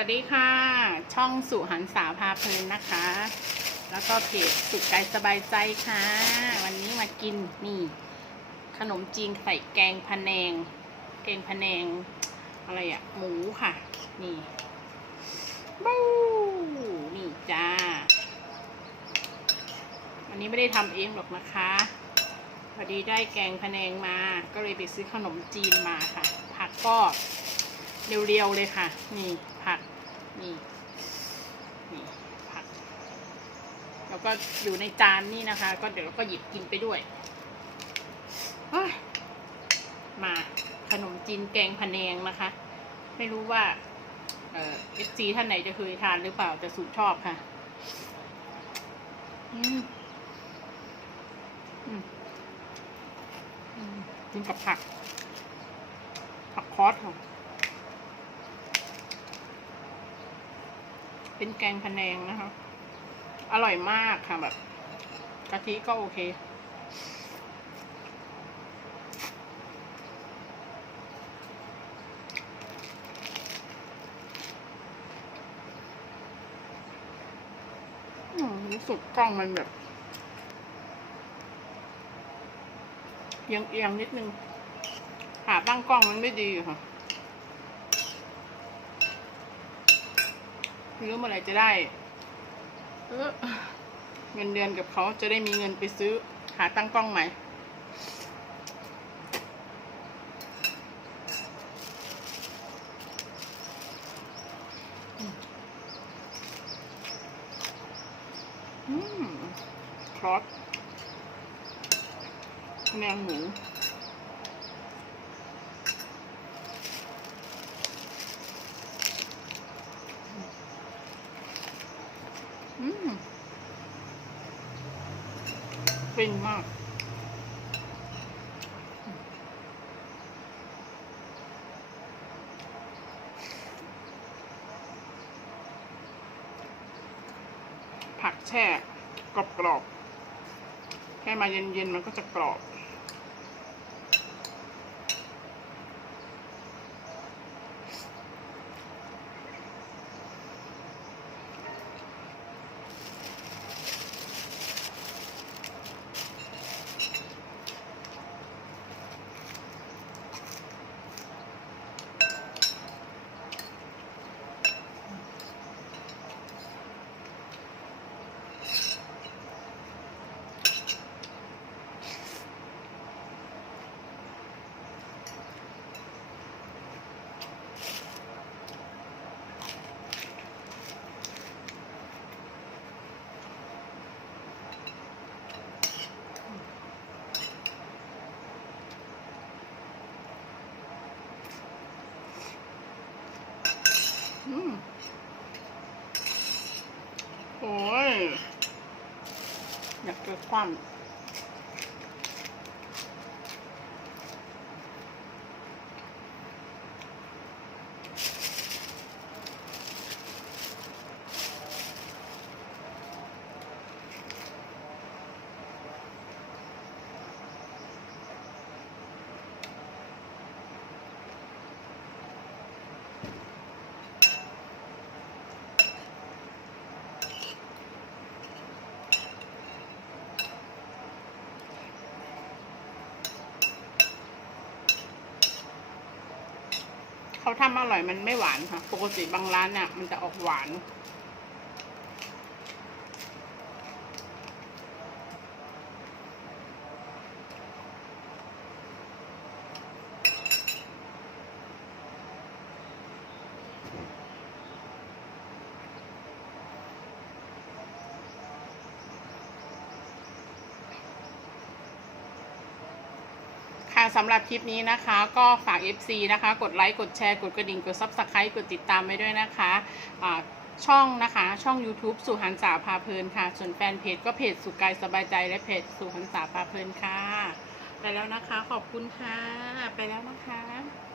วัสดีค่ะ ช่องสุหันษาพาเพลินนะคะ แล้วก็เพจสุขใจสบายใจค่ะ วันนี้มากินนี่ ขนมจีนใส่แกงพะแนง แกงพะแนง อะไรอะหมูค่ะ นี่บูนี่จ้าวันนี้ไม่ได้ทำเองหรอกนะคะพอดีได้แกงพะแนงมา ก็เลยไปซื้อขนมจีนมาค่ะ ผักก็เรียวๆเลยค่ะ นี่ ผักนี่นี่ผัก แล้วก็อยู่ในจานนี่นะคะ ก็เดี๋ยวเราก็หยิบกินไปด้วยมาขนมจีนแกงพะแนงนะคะ ไม่รู้ว่าเอ่อฟซีท่านไหนจะเคยทานหรือเปล่าแต่สูตรชอบค่ะ อืมอืมกินกับผักผักคอสค่ะ เป็นแกงพะแนงนะคะ อร่อยมากค่ะแบบกะทิก็โอเค รู้สึกกล้องมันแบบเอียงเอียงๆนิดนึงขาตั้งกล้องมันไม่ดีค่ะ ไม่รู้เมื่อไหร่จะได้เออเงินเดือนกับเขาจะได้มีเงินไปซื้อหาตั้งกล้องใหม่อืมครอสแนงหมู ฟินมาก ผักแช่กรอบๆแค่มาเย็นๆ มันก็จะกรอบ โอ้ยอยากเจอความ เขาทำอร่อยมันไม่หวานค่ะ ปกติบางร้านเนี่ยมันจะออกหวาน สำหรับคลิปนี้นะคะ ก็ฝาก FC นะคะ กดไลค์ กดแชร์ กดกระดิ่ง กด Subscribe กดติดตามไว้ด้วยนะคะะช่องนะคะ ช่อง YouTube สุหันษาพาเพลินค่ะ ส่วนแฟนเพจก็เพจสุกายสบายใจและเพจสุหันษาพาเพลินค่ะ ไปแล้วนะคะ ขอบคุณค่ะ ไปแล้วนะคะ